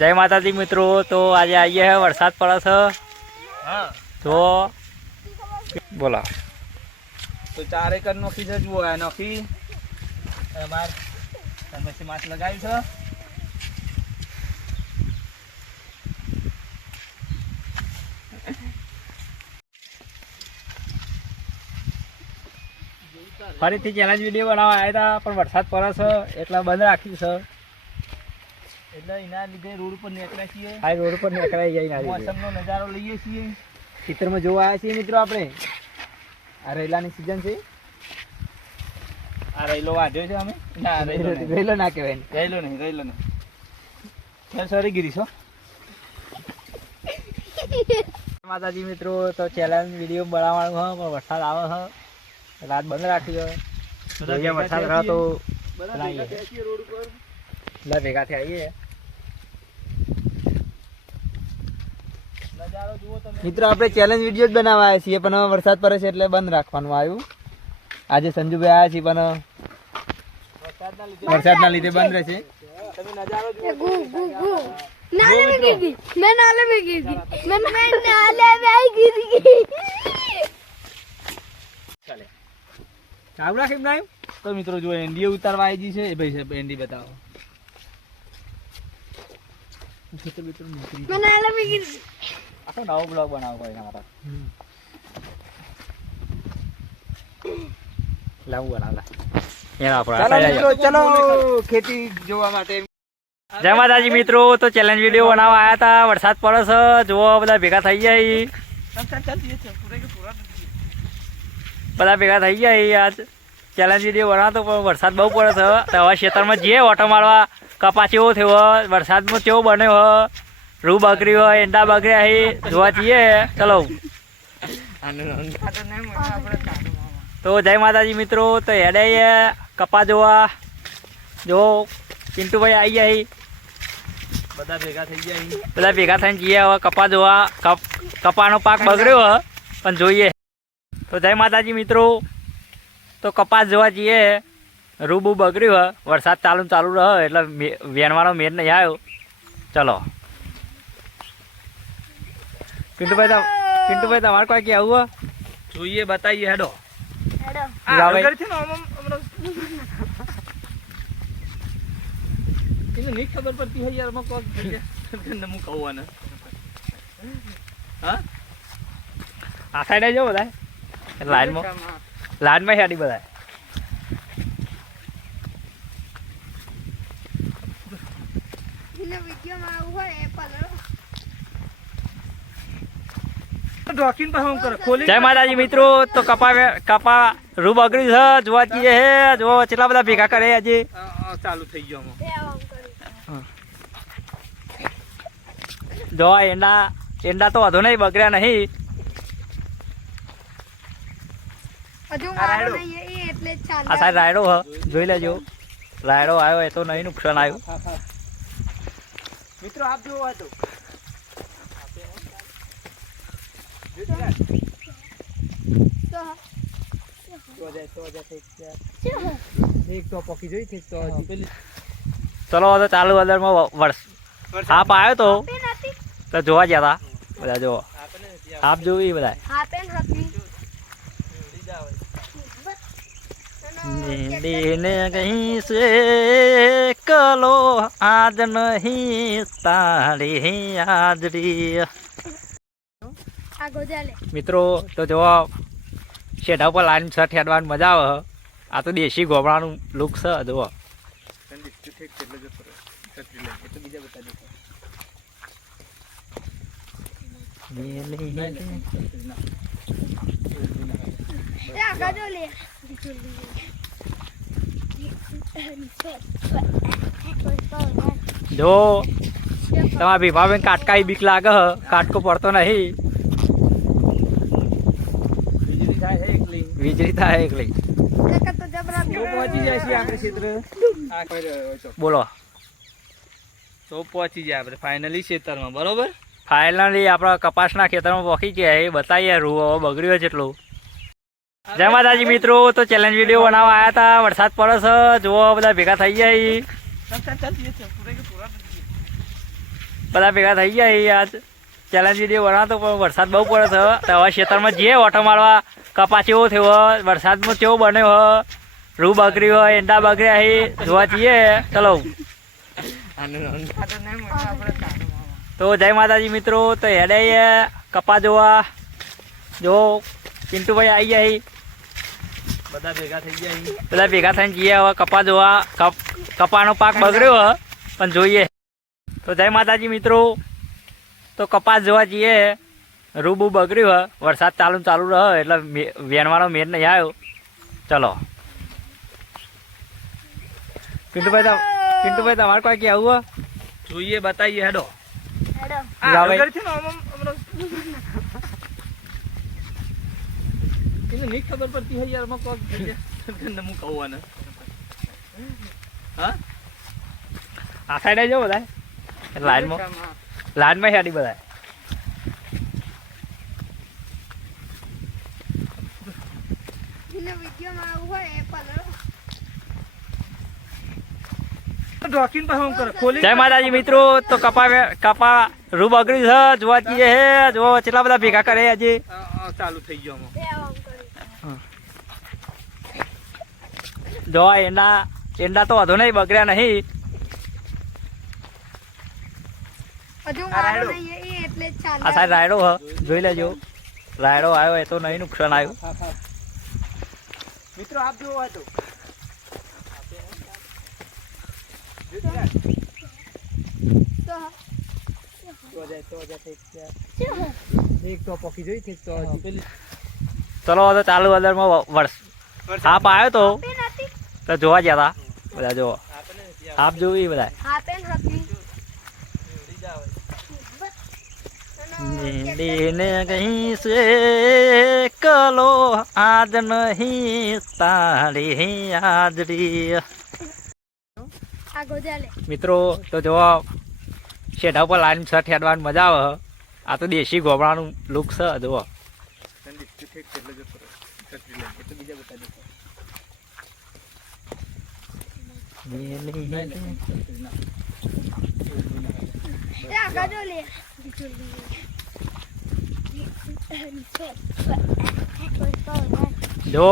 જય માતાજી મિત્રો, તો આજે આવીએ હે વરસાદ પડે છે તો બોલો તો 4 એકર નોખી છે, જુઓ આ નોખી બાર તમે માસ લગાવ્યું છે. ફરીથી ચેલેન્જ વિડીયો બનાવવા આવ્યા હતા પણ વરસાદ પડે છે એટલે બંધ રાખ્યું છે. એટલે એના લીધે રોડ ઉપર નીકળ્યા છીએ. આ રોડ ઉપર નીકળાઈ જાય, મોસમનો નજારો લઈએ છીએ. ખેતરમાં જોવા આવ્યા છીએ મિત્રો. આપણે આ રેલાની સિઝન છે. આ રેલો વાઢ્યો છે અમે. ના રેલો ના કહેવાય, રેલો નહીં ખેર સરી છો. માતાજી મિત્રો, તો ચેલેન્જ વિડીયો બનાવવાનું હોય પણ વરસાદ આવે છે, રાત બંધ રાખી હોય. વરસાદ રહે તો રોડ ઉપર ભેગા થઈ આવીએ. નજારો જુઓ તમે મિત્રો. આપણે ચેલેન્જ વિડીયો જ બનાવવા આવ્યા છીએ પણ વરસાદ પડે છે એટલે બંધ રાખવાનું આવ્યું. આજે સંજુભાઈ આવ્યા છીએ પણ વરસાદના લીધે બંધ રહેશે. તમે નજારો જુઓ. नाले में गिर गई, मैं नाले में गिर गई, मैं नाले में गिर गई. ચાલુ રાખી એમ. તો મિત્રો જુઓ, એનડી ઉતારવા આવી છે. એ ભાઈ સાહેબ એનડી બતાવો. मैं नाले में गिर गई. આખો નવો બ્લોગ બનાવો કોઈ મારા લાવું બનાવલા એના આપણે ચલો ખેતી જોવા માટે. જય માતાજી મિત્રો, તો ચેલેન્જ વિડીયો બનાવવા આવ્યા હતા. વરસાદ પડે છે, જુઓ બધા ભેગા થઈ જાય. બધા ભેગા થઈ જાય. આજ ચેલેન્જ વિડીયો બનાવતો પણ વરસાદ બહુ પડે છે. તો હવે ખેતરમાં જઈએ ઓટો મારવા. કપા કેવો થયો, વરસાદમાં કેવો બન્યો હોય, રૂ બગડ્યું હોય, એંડા બગડ્યા છે, જોવા જઈએ. ચલો. તો જય માતાજી મિત્રો, તો હેડે કપા જોવા. જો પિન્ટુભાઈ આવી જાય, બધા ભેગા થઈ ગયા. બધા ભેગા થઈને જઈએ હવે કપા જોવા. કપાનો પાક બગડ્યો હોય પણ જોઈએ. તો જય માતાજી મિત્રો, તો કપાસ જોવા જઈએ. રૂબુ બગડ્યું હોય, વરસાદ ચાલુ રહે એટલે વેણવાનો મેર નહીં આવ્યો. ચલો પિન્ટુભાઈ તમારે કોઈ આવું હોય જોઈએ, બતાવીએ. હેડો हेडो नहीं खबर पड़ती है यार, मैं कौन नमू कहूँ ना. हाँ આ સાઈડે જો બધા લાઈનમાં હેડી બધા. इन्हें वीडियो में हुआ है पलरो. डॉकिंग पर हम कर खोली. જય માતાજી મિત્રો, તો કપા રૂ બગડ્યું છે, જોવા જઈએ હે. જો કેટલા બધા ભેગા કરે આજે. ચાલુ થઈ ગયો. જો એંડા તો વધુ નહીં બગડ્યા નહીં. हजू मारो नहीं है ये એટલે ચાલે. આ સાઈડ રાયડો હ, જોઈ લેજો. રાયડો આવ્યો એ તો નહીં નુકસાન આવ્યું. મિત્રો આપ જો આ તો એક તો પોકી જોઈ છે. તો ચલો તો ચાલુ હજારમાં સાપ આવ્યો તો જોવા ગયા હતા બધા. જો સાપ જોઈ બધા. हापेन हाथी ने कहीं से कलो आज नहीं तारी हाजरी. आगो जाले. મિત્રો તો જો શેઢા ઉપર લાઈન છ હેડવાની મજા આવે. આ તો દેશી ગોબરાનું લુક છે. જુઓ ये आगा जो ले. જો તમારા ભીમાબેન કાટકાઈ બીક લાગે હ, કાટકો પડતો નહીં. વીજળી થાય એકલી. देखा तो जबरा પહોંચી જાય છે આપણે ક્ષેત્ર. બોલો તો પહોંચી જાય આપણે ફાઇનલી ક્ષેત્રમાં. બરોબર. ફાઇનલી આપણા કપાસના ખેતરમાં પહોંચી ગયા. એ બતાવીએ રૂ હવે બગડ્યો જેટલું. જય માતાજી મિત્રો, તો ચેલેન્જ વિડીયો બનાવવા આવ્યા હતા. વરસાદ પડે છે, જુઓ બધા ભેગા થઈ જાય. બધા ભેગા થઈ ગયા એ આજ ચેલેન્જ વિડીયો બનાવતો પણ વરસાદ બહુ પડે છે તો હવે ખેતરમાં જઈએ ઓટો મારવા. કપા કેવો થયો વરસાદમાં કેવો બન્યો હ રૂ બગડી હોય એંડા બગડ્યા હે જોવા જઈએ. ચલો તો જય માતાજી મિત્રો. તો હેડે કપા જોવા. જો પિન્ટુભાઈ આવી ગયા બધા ભેગા થઈ ગયા બધા ભેગા થઈને જઈએ હવે કપા જોવા. કપાનો પાક બગડ્યો હ પણ જોઈએ. તો જય માતાજી મિત્રો. તો કપાસ જોવા જઈએ. રૂબુ બગડ્યું હ વરસાદ ચાલુ રહે એટલે વેનવાનો મેર નહીં આવ્યો. ચલો પિન્ટુભાઈ તમારે કોઈ કે આવું જોઈએ બતાવીએ હેડો. હેડો. એને નહીં ખબર પડતી હોય યાર હું કહું ને હા આ સાઈડે જો બધા લાઈનમાં હેડી બધા. એને વિડીયોમાં આવું હોય એ પલળો. ઢોકીને પાછું આમ કરે ખોલી. જય માતાજી મિત્રો. તો કપા રૂ બગડ્યું છે જોવા જઈએ હે. જો કેટલા બધા ભેગા કરે આજે. ચાલુ થઈ ગયો બે આમ કરી. જો એંડા તો વધુ નહીં બગડ્યા નહીં. હજુ મારો નહીં એ એટલે જ ચાલે. આ સાઈડ રાયડો હ જોઈ લેજો. રાયડો આવ્યો એ તો નહીં નુકસાન આવ્યું. મિત્રો આપ જોવો હોય તો એક તો પોકી જોઈ ઠીક તો પેલી ચલો તો ચાલુ હજારમાં સાપ આવ્યો તો જોવા ગયા હતા બધા. જો સાપ જોવી બધા. હાપેન હતી. દેને કहीं से कलो आज नहीं तारी हाजरी. આ ગોજાલે. મિત્રો તો જો શેઢા ઉપર લાઈન છ હેડવાની મજા આવે. આ તો દેશી ગોબરાનું લુક છે. જુઓ એ આ ગોજાલે. જો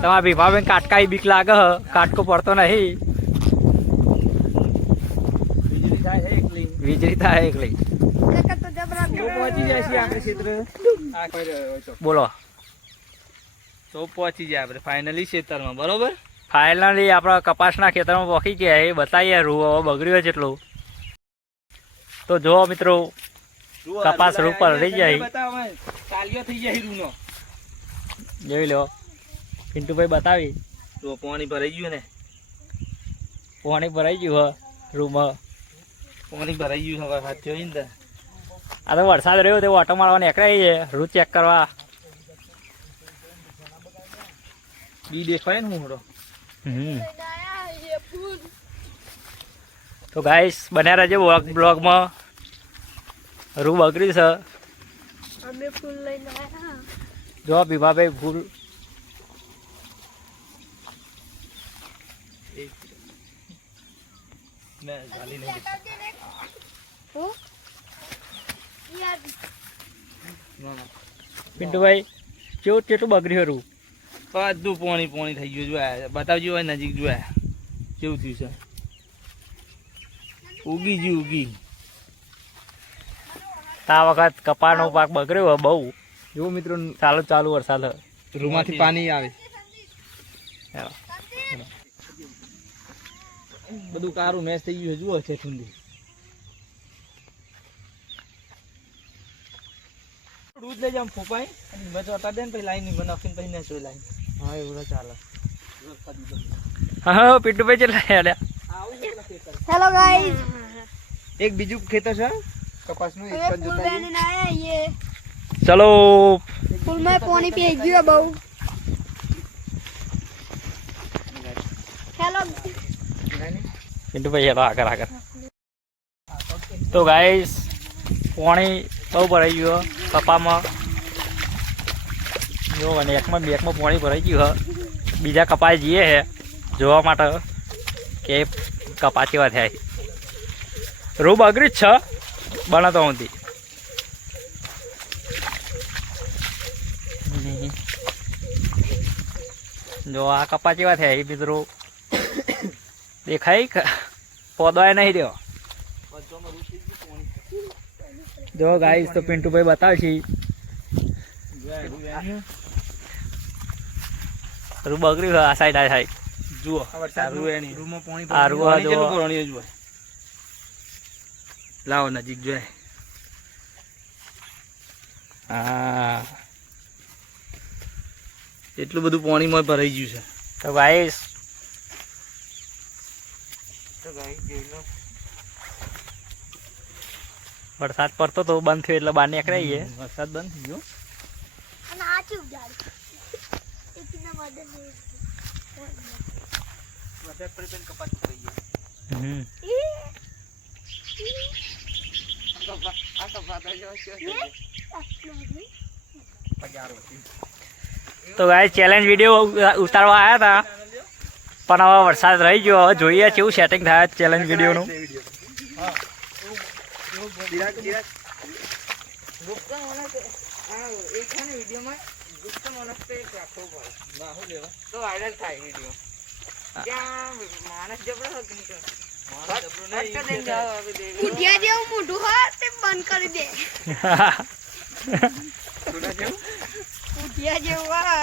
તમારા ભીભાબેન કાટકાઈ બીક લાગે હ. કાટકો પડતો નહીં. વીજળી થાય છે એકલી. વીજળી થાય એકલી. કાકા તો જબરા તો પહોંચી જાય છે આપણે ક્ષેત્ર. આ કોઈ બોલો તો પહોંચી જાય આપણે ફાઇનલી ક્ષેત્રમાં. બરોબર ફાઇનલી આપણા કપાસના ખેતરમાં પહોંચી ગયા એ બતાવીએ. રૂ હવે બગડ્યો જેટલું. તો જો મિત્રો કપાસ રૂ પર રહી જાય. કાલિયો થઈ જાય રૂનો. જોઈ લો પિન્ટુભાઈ બતાવી. તો પાણી ભરાઈ ગયું ને. પાણી ભરાઈ ગયું હ રૂમાં. પાણી ભરાઈ ગયું હવે વાત જોઈ ને. આ તો વરસાદ રહ્યો તે ઓટો મારવા નીકળાય છે રૂ ચેક કરવા. બી દેખાય ને હું તો ગાઈસ બન્યા રહેજો બ્લોગમાં. રૂ બગડી છે. અમે ફૂલ લઈને આયા. જો ભીભાભાઈ ફૂલ હું યાર પિન્ટુભાઈ કેવું કેટલું બગડ્યું રૂ. બધું પોણી થઈ ગયું. જોયા બતાવજો હોય નજીક. જોયા કેવું થયું છે. ઉગી ગયું ઉગી. આ વખત કપાનો પાક બગડ્યો હોય બહુ. જો મિત્રો ચાલુ વરસાદ રૂમાંથી પાણી આવે. બધું કારું મેચ થઈ ગયું. જુઓ છે ઠંડી. દૂધ લઈ જામ ફોપાઈ અને મેચ વટા દે ને પછી લાઈન ની બનાવીને પછી ને સોય લાઈન. હા એવું ચાલે. હા પિન્ટુભાઈ કેટલા હેડ્યા. Hello guys. એક બીજું ખેતર છે કપાસનું. એક અમે ફૂલ લઈને આયા ये. ચલો ફૂલ માં પાણી પી ગયું બહુ. હેલો પિન્ટુભાઈ હેલો આગળ. તો ગાઈસ પાણી બહુ ભરાઈ ગયું કપામાં. જો અને એકમાં પાણી ભરાઈ ગયું હ. બીજા કપાએ જઈએ હે જોવા માટે કે કપા કેવા થયા છે. રૂ બગડી જ છે બનાતો હતી. જો આ કપા કેવા થયા એ મિત્રો દેખાય પોદવાય નહીં રહ્યો. જો ગાઈસ તો પિન્ટુભાઈ બતાવે છે રૂ બગડ્યું આ સાઈડ આ સાઈડ જુઓ રૂમાં પાણી આ રૂ આ જુઓ. જુઓ લાવો નજીક જોય. હા એટલું બધું પાણીમાં ભરાઈ ગયું છે. તો ગાઈસ વરસાદ પડતો તો બંધ થયો એટલે બહાર નીકળાઈ છે. વરસાદ બંધ થઈ ગયો. અને આ ચૂપ જાડી એકના મદદ વરસાદ પડી પણ કપાસ થઈ ગયો. હમ. તો ગાઈસ ચેલેન્જ વિડીયો ઉતારવા આવ્યા હતા પણ હવે વરસાદ રહી ગયો. હવે જોઈએ કેવું સેટિંગ થાય ચેલેન્જ વિડીયોનું. ઉઠિયા જેવું મોઢું હોય તે બંધ કરી દે. ઉઠિયા જેવું હોય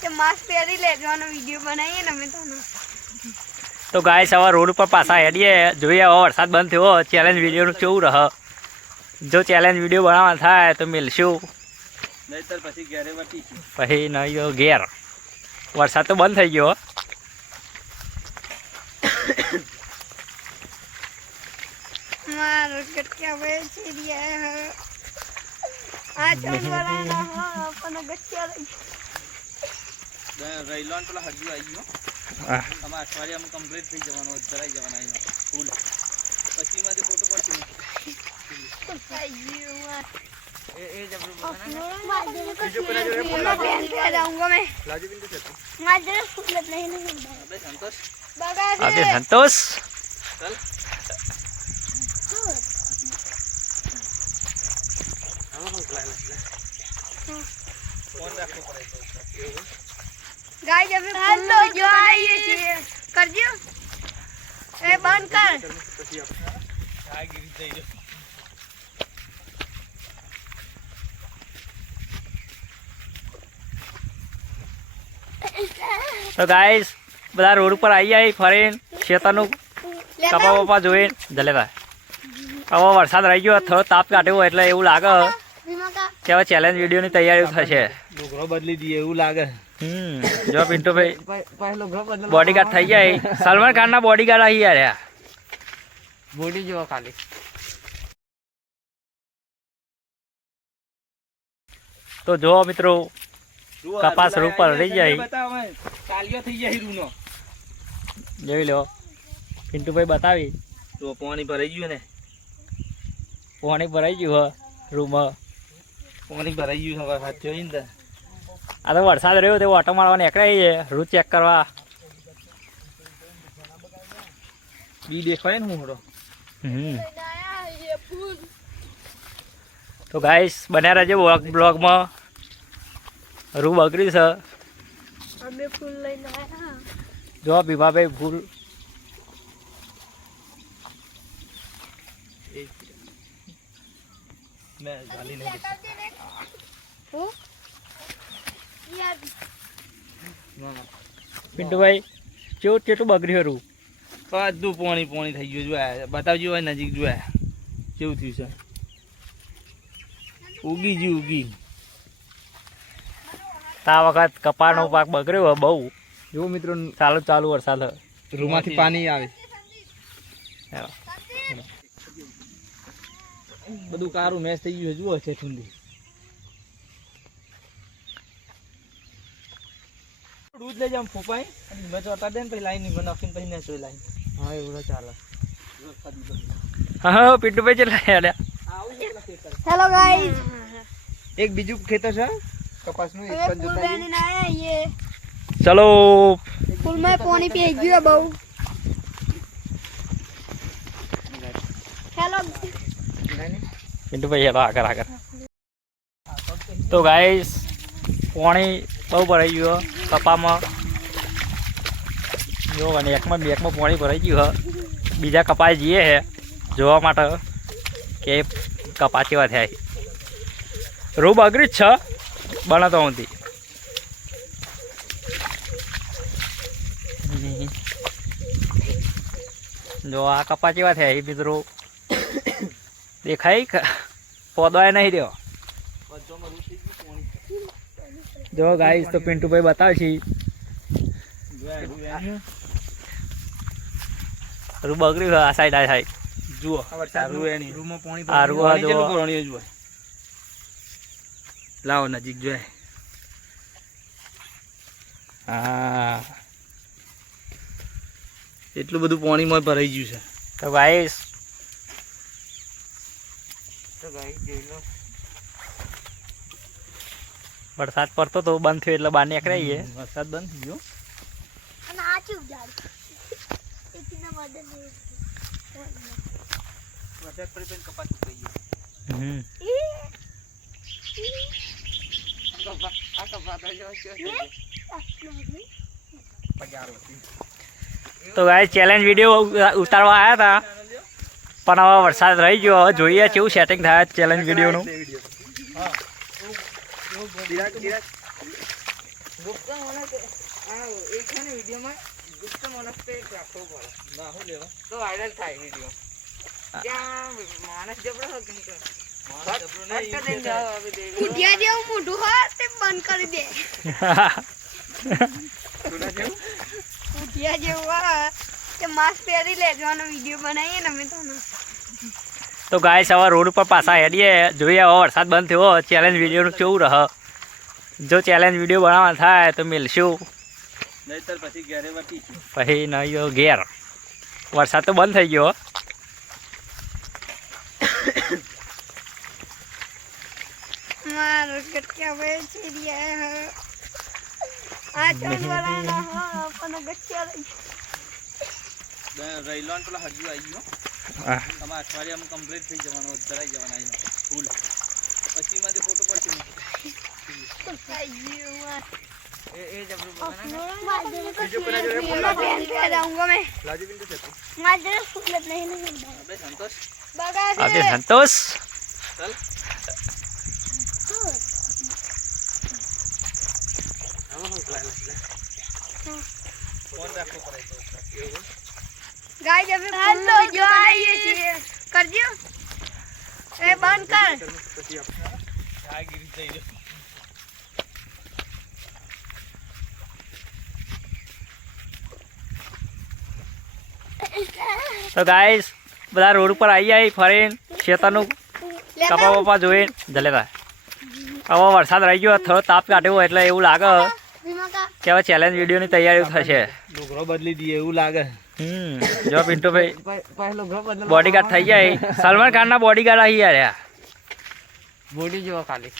તે માસ્ક પહેરી લેજો અને વિડીયો બનાવીએ ને અમે તો. તો ગાઈસ હવે રોડ ઉપર પાછા હેડીએ જોઈએ હવે વરસાદ બંધ થયો ચેલેન્જ વિડીયોનું કેવું રહે. જો ચેલેન્જ વિડીયો બનાવવા થાય તો મિલશું નહીતર પછી ઘરે વટી પછી નહીં ઘેર. વરસાદ તો બંધ થઈ ગયો. મારો ગટકા વે ચીરિયા આ ચોંબરાના હા પણ ગટકા રૈલોન પેલા હજુ આવી ગયો. અમારા અઠવાડિયામાં કમ્પ્લીટ થઈ જવાનું ધરાઈ જવાના અહીંયા ફૂલ. પછી માંથી ફોટો પડશે. अबे संतोष गाइस अभी हेलो जो आइए છીએ કરજો એ બંધ કર. તો ગાઈસ બધા રોડ ઉપર આવી જાય ફરીને ખેતરનું કપા બપા જોઈને જલેતા. હવે વરસાદ રહી ગયો થોડો તાપ કાઢ્યો એટલે એવું લાગે કે હવે ચેલેન્જ વિડીયોની તૈયારી થશે. ડોગરો બદલી દઈએ એવું લાગે. જો પિન્ટુભાઈ બોડીગાર્ડ થઈ જાય. સલમાન ખાનના બોડીગાર્ડ આવી રહ્યા. બોડી જોવા ખાલી. તો જો મિત્રો કપાસ રૂ પર રહી જાય. કાલિયો થઈ જાય રૂનો. જોઈ લો પિન્ટુભાઈ બતાવી. તો પાણી ભરાઈ ગયું ને. પાણી ભરાઈ ગયું રૂમાં. પાણી ભરાઈ ગયું હવે હાથ જોઈને તો. આ તો વરસાદ રહ્યો તે ઓટો મારવા નીકળાય છે રૂ ચેક કરવા. બી દેખાય ને હું થોડો. તો ગાઈસ બન્યા રહેજો બ્લોગમાં. રૂ બગડી છે. અમે ફૂલ લઈને આયા. જો ભીમાભાઈ ફૂલ મેં ગાલી નહીં હું યાર ના પિન્ટુભાઈ કેવું કેટલું બગડ્યું રૂ. બધું પાણી પાણી થઈ ગયું. જોયા બતાવજો હોય નજીક જોયા કેવું થયું છે. ઉગી ગયું ઉગી. આ વખત કપાનો પાક બગડ્યો હોય બહુ. જો મિત્રો ચાલુ વરસાદ રૂમાંથી પાણી આવે. બધું કારું મેચ થઈ ગયું જુઓ છે ઠંડી. દૂધ લઈ જામ ફોપાઈ અને મેચ વટા દે ને પછી લાઈન ની બનાવીને પછી ને સોય લાઈન. હા એવું ચાલે. હા પિન્ટુભાઈ ચલા હેડ્યા. હેલો ગાઈસ એક બીજું ખેતર છે કપાસનું એક અમે ફૂલ લઈને આયા ये ચલો ફૂલ માં પાણી પી ગયું બહુ. પિન્ટુભાઈ હેલો આગળ આગળ. તો ગાઈસ પાણી બહુ ભરાઈ ગયું કપામાં. જો અને એકમાં બેકમાં પાણી ભરાઈ ગયું બીજા કપાએ જઈએ છે જોવા માટે કે કપા કેવા થયા. રૂ બગડી જ છે બનાતો નથી. જો આ કપા કેવા થયા એ મિત્રો દેખાય પોદવાય નહીં દેવો. જો ગાઈસ તો પિન્ટુભાઈ બતાવે છે રૂ બગડ્યું આ સાઈડ આ સાઈડ જુઓ રૂમાં પાણી આ રૂ આ જો જુઓ. લાવો નજીક જોય. હા એટલું બધું પાણીમાં ભરાઈ ગયું છે. તો ગાઈસ વરસાદ પડતો તો બંધ થયો એટલે બહાર નીકળાઈએ. વરસાદ બંધ થઈ ગયો. અને આ ચૂપ જાય એકના મદદ વરસાદ પડી તો કપાસ સુકાઈ ગયો. તો ગાઈસ ચેલેન્જ વિડીયો ઉતારવા આવ્યા હતા પણ હવે વરસાદ રહી ગયો. હવે જોઈએ કેવું સેટિંગ થાય ચેલેન્જ વિડીયોનું. કુટિયા જેવું મોઢું હોય તે બંધ કરી દે. કુટિયા જેવું હોય તે માસ્ક પહેરી લેજો અને વિડીયો બનાવીએ ને અમે તો. તો ગાઈસ હવે રોડ ઉપર પાછા હેડીએ જોઈએ હવે વરસાદ બંધ થયો ચેલેન્જ વિડીયોનું કેવું રહે. જો ચેલેન્જ વિડીયો બનાવવા થાય તો મિલશું નહીતર પછી ઘરે વટી છે. પછી નહીં ઘેર. વરસાદ તો બંધ થઈ ગયો. મારો ગટકા ભાઈ ચીડિયા આ ચોંદવાળાના હા પણ ગટકા લઈ રૈલોન પેલા હજુ આવી ગયો. તમારા અઠવાડિયામાં કમ્પ્લીટ થઈ જવાનું ધરાઈ જવાના એનો ફૂલ. પછી માંથી ફોટો પડશે. આજે સંતોષ ગાઈસ અમે ફૂલો જોવા આવીએ છીએ. કરજો એ બંધ કર. આ ગીરી થઈ ગયો. તો ગાઈસ બધા રોડ ઉપર આવી જાય ફરીને ખેતરનું કપા બપા જોઈને જલેતા. હવે વરસાદ રહી ગયો થોડો તાપ કાઢ્યો એટલે એવું લાગે કે હવે ચેલેન્જ વિડીયોની તૈયારીઓ થશે. લુગડો બદલી દઈએ એવું લાગે. જો પિન્ટુભાઈ બોડીગાર્ડ થઈ જાય. સલમાન ખાનના બોડીગાર્ડ આવી ગયા. બોડી જેવો ખાલી